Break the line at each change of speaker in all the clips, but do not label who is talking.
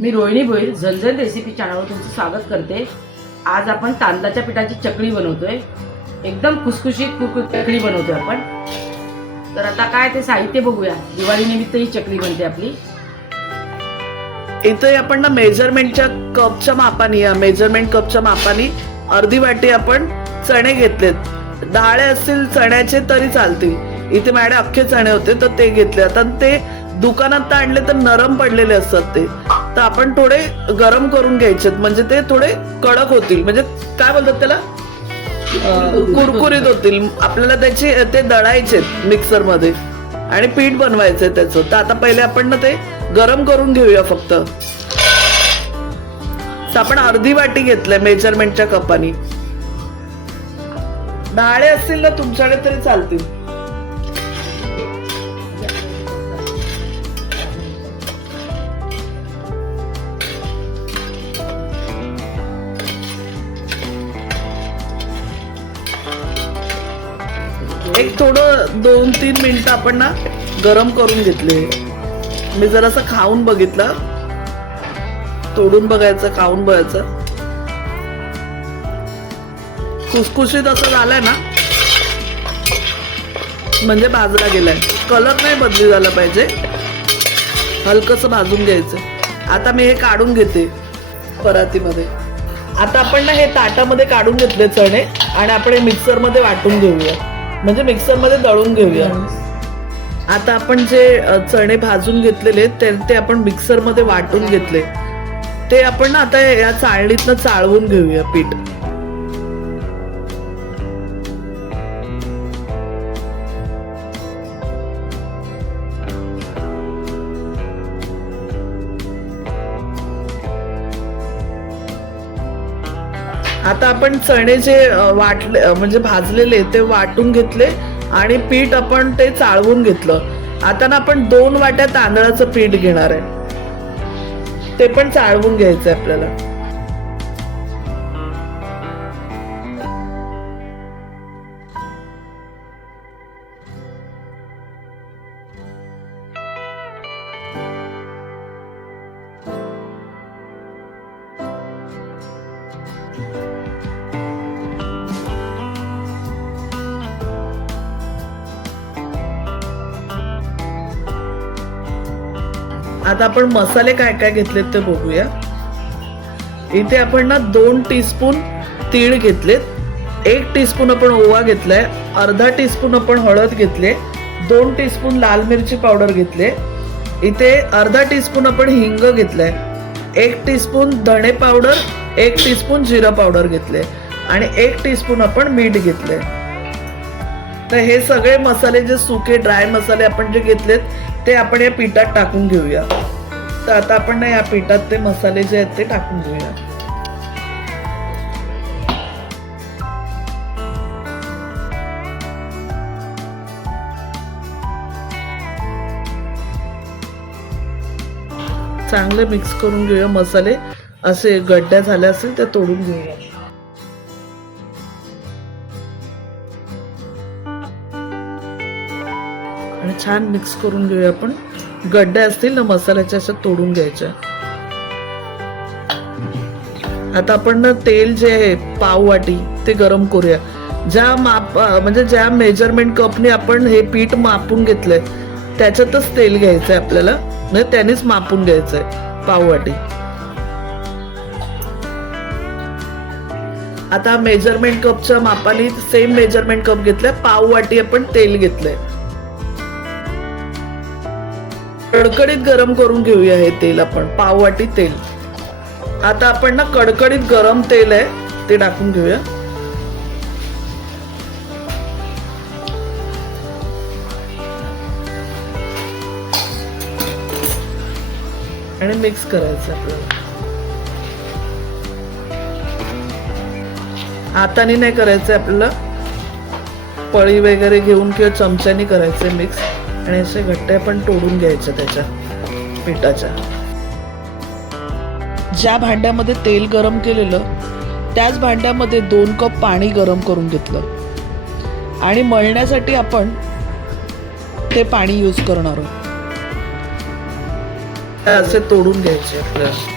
मी रोहिणी भोईर झणझण रेसिपी चॅनलवर तुमचं स्वागत करते. आज आपण तांदळाच्या पिठाची चकली बनवतोय. एकदम खुसखुशीत कुरकुरीत चकली बनवतोय आपण. तर आता काय ते साहित्य बघूया. दिवाळीनिमित्त ही चकली बनते आपली.
इथे आपण ना मेजरमेंटच्या कपच्या मापाने या मेजरमेंट कपच्या मापाने अर्धी वाटी आपण चणे घेतलेत. डाळे असतील चण्याचे तरी चालतील. इथे माझ्याकडे अख्खे चणे होते तर ते घेतले. आता ते दुकानात तर आणले तर नरम पडलेले असतात ते. तर आपण थोडे गरम करून घ्यायचे म्हणजे ते थोडे कडक होतील. म्हणजे काय बोलतात त्याला? कुरकुरीत होतील. आपल्याला त्याचे ते दळायचे मिक्सरमध्ये आणि पीठ बनवायचंय त्याचं. तर आता पहिले आपण ना ते गरम करून घेऊया फक्त. तर आपण अर्धी वाटी घेतलंय मेजरमेंटच्या कपानी. डाळे असतील ना तुमच्याकडे तरी चालतील. एक थोडं दोन तीन मिनटं आपण ना गरम करून घेतले. मी जरासं खाऊन बघितलं. तोडून बघायचं खाऊन बघायचं. खुसखुशीत असं झालंय ना. म्हणजे भाजला गेलाय. कलर नाही बदली झाला पाहिजे. हलकस भाजून घ्यायचं. आता मी हे काढून घेते परातीमध्ये. आता आपण ना हे ताटामध्ये काढून घेतले चणे. आणि आपण हे मिक्सरमध्ये वाटून घेऊया. म्हणजे मिक्सरमध्ये दळून घेऊया. आता आपण जे चणे भाजून घेतलेले ते ते आपण मिक्सरमध्ये वाटून घेतले. ते आपण ना आता या चाळणीतनं चाळवून घेऊया पीठ. आता आपण चणे जे वाटले म्हणजे भाजलेले ते वाटून घेतले आणि पीठ आपण ते चाळवून घेतलं. आता ना आपण दोन वाट्या तांदळाचं पीठ घेणार आहे. ते पण चाळवून घ्यायचं आपल्याला. आता आपण मसाले काय काय घेतलेत ते बघूया. इथे आपण ना दोन टीस्पून तीळ घेतलेत. एक टीस्पून आपण ओवा घेतलाय अर्धा टीस्पून आपण हळद घेतले दोन टीस्पून लाल मिरची पावडर घेतले इथे अर्धा टीस्पून आपण हिंग घेतलाय एक टीस्पून धणे पावडर एक टीस्पून जिरा पावडर घेतले आणि एक टीस्पून आपण मीठ घेतले तर हे सगळे मसाले जे सुके ड्राय मसाले आपण जे घेतलेत ते आपण या पिठात टाकून घेऊया. तर आता आपण ना या पिठात ते मसाले जे आहेत ते टाकून घेऊया. चांगले मिक्स करून घेऊया मसाले. असे गड्ड्या झाल्या असेल त्या तोडून घेऊया. आणि छान मिक्स करून घेऊया आपण. गड्ड्या असतील ना मसाल्याच्या अशा तोडून घ्यायच्या आता आपण ना तेल जे आहे पाव वाटी ते गरम करूया. ज्या माप म्हणजे ज्या मेजरमेंट कपने आपण हे पीठ मापून घेतलंय त्याच्यातच तेल घ्यायचंय आपल्याला. म्हणजे त्यानेच मापून घ्यायचंय पाव वाटी. आता मेजरमेंट कपच्या मापाने सेम मेजरमेंट कप घेतलाय पाव वाटी आपण तेल घेतलंय. कडकडीत गरम करून घेऊया हे तेल आपण पाव वाटी तेल. आता आपण ना कडकडीत गरम तेल आहे ते टाकून घेऊया. आणि मिक्स करायचं आपल्याला. हाताने नाही करायचं आपल्याला. पळी वगैरे घेऊन किंवा चमच्याने करायचं मिक्स. आणि असे घट्टे पण तोडून घ्यायचं त्याच्या पिठाच्या. ज्या भांड्यामध्ये तेल गरम केलेलं त्याच भांड्यामध्ये दोन कप पाणी गरम करून घेतलं. आणि मळण्यासाठी आपण ते पाणी यूज करणार आहोत. असे तोडून घ्यायचे आपल्याला.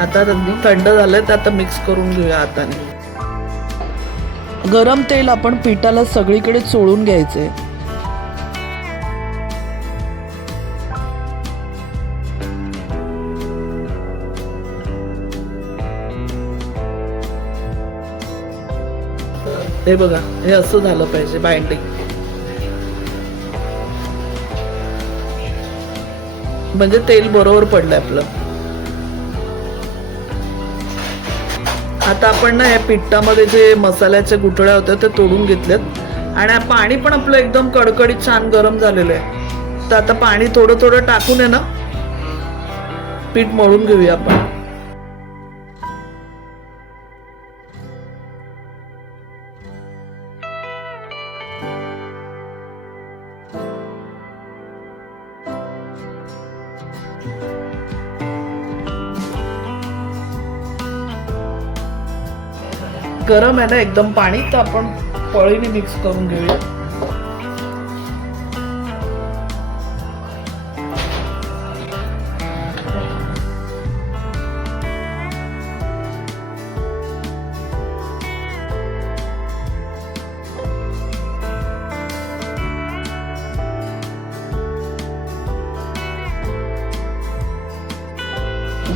आता थंड झालंय तर आता मिक्स करून घेऊया हाताने. गरम तेल आपण पिठाला सगळीकडे चोळून घ्यायचंय हे बघा हे असं झालं पाहिजे बाइंडिंग म्हणजे तेल बरोबर पडलं आपलं. आता आपण ना या पिठामध्ये जे मसाल्याच्या गुठळ्या होत्या ते तोडून घेतल्यात. आणि पाणी पण आपलं एकदम कडकडीत छान गरम झालेलं आहे. तर आता पाणी थोडं थोडं टाकून आहे ना पीठ मळून घेऊया आपण. गरम आहे ना एकदम पाणी तर आपण पळीने मिक्स करून घेऊया.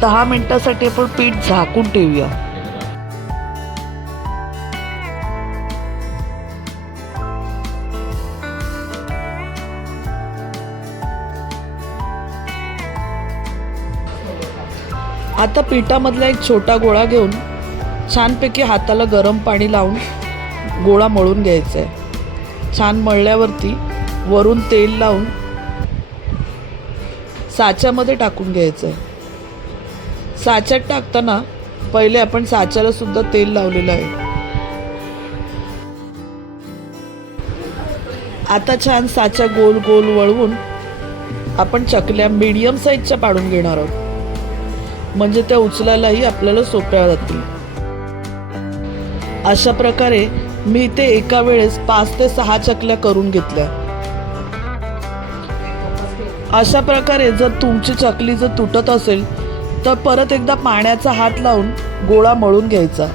दहा मिनिटासाठी आपण पीठ झाकून ठेवूया. आता पिठामधला एक छोटा गोळा घेऊन छानपैकी हाताला गरम पाणी लावून गोळा मळून घ्यायचा आहे. छान मळल्यावरती वरून तेल लावून साच्यामध्ये टाकून घ्यायचं आहे. साच्यात टाकताना पहिले आपण साच्याला सुद्धा तेल लावलेलं आहे. आता छान साच्या गोल गोल वळवून आपण चकल्या मीडियम साईजच्या पाडून घेणार आहोत. म्हणजे त्या उचलायलाही आपल्याला सोप्या जातील. अशा प्रकारे मी ते एका वेळेस पाच ते सहा चकल्या करून घेतल्या. अशा प्रकारे जर तुमची चकली जर तुटत असेल तर परत एकदा पाण्याचा हात लावून गोळा मळून घ्यायचा.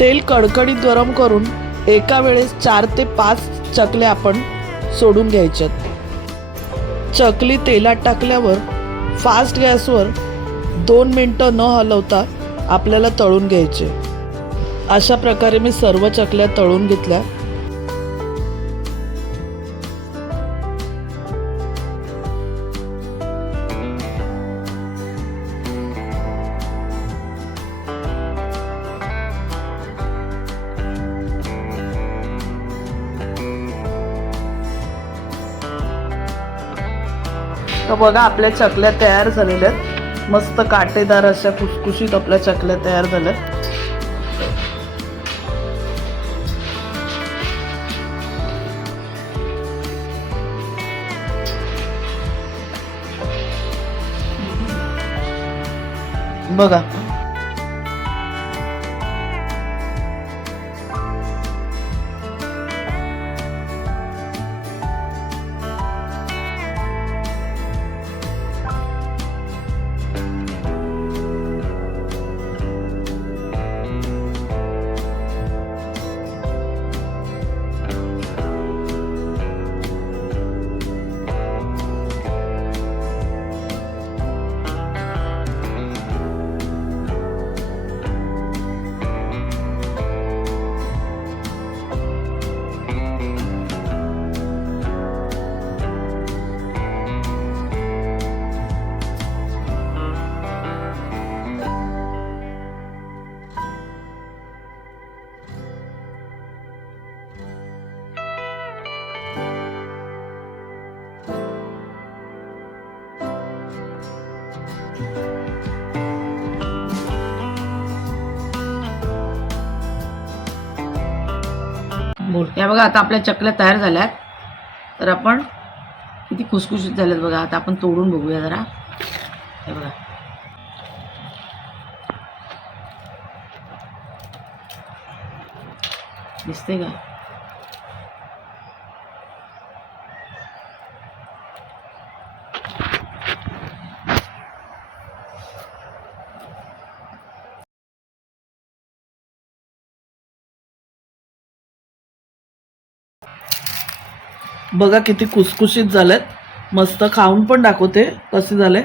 तेल कडकडीत गरम करून एका वेळेस चार ते पाच चकल्या आपण सोडून घ्यायच्यात. चकली तेलात टाकल्यावर फास्ट गॅसवर दोन मिनटं न हलवता आपल्याला तळून घ्यायचे. अशा प्रकारे मी सर्व चकल्या तळून घेतल्या. तर बघा आपल्या चकल्या तयार झालेल्या आहेत. मस्त काटेदार अशा कुसकुशीत आपल्या चकल्या तयार झाल्यात. बघा.
बोल. या बघा आता आपल्या चकल्या तयार झाल्यात. तर आपण किती खुसखुशीत झाल्यात बघा. आता आपण तोडून बघूया जरा. हे बघा. दिसते का?
बघा किती कुसकुशीत झाल्यात मस्त खाऊन पण दाखवते कसे झाले.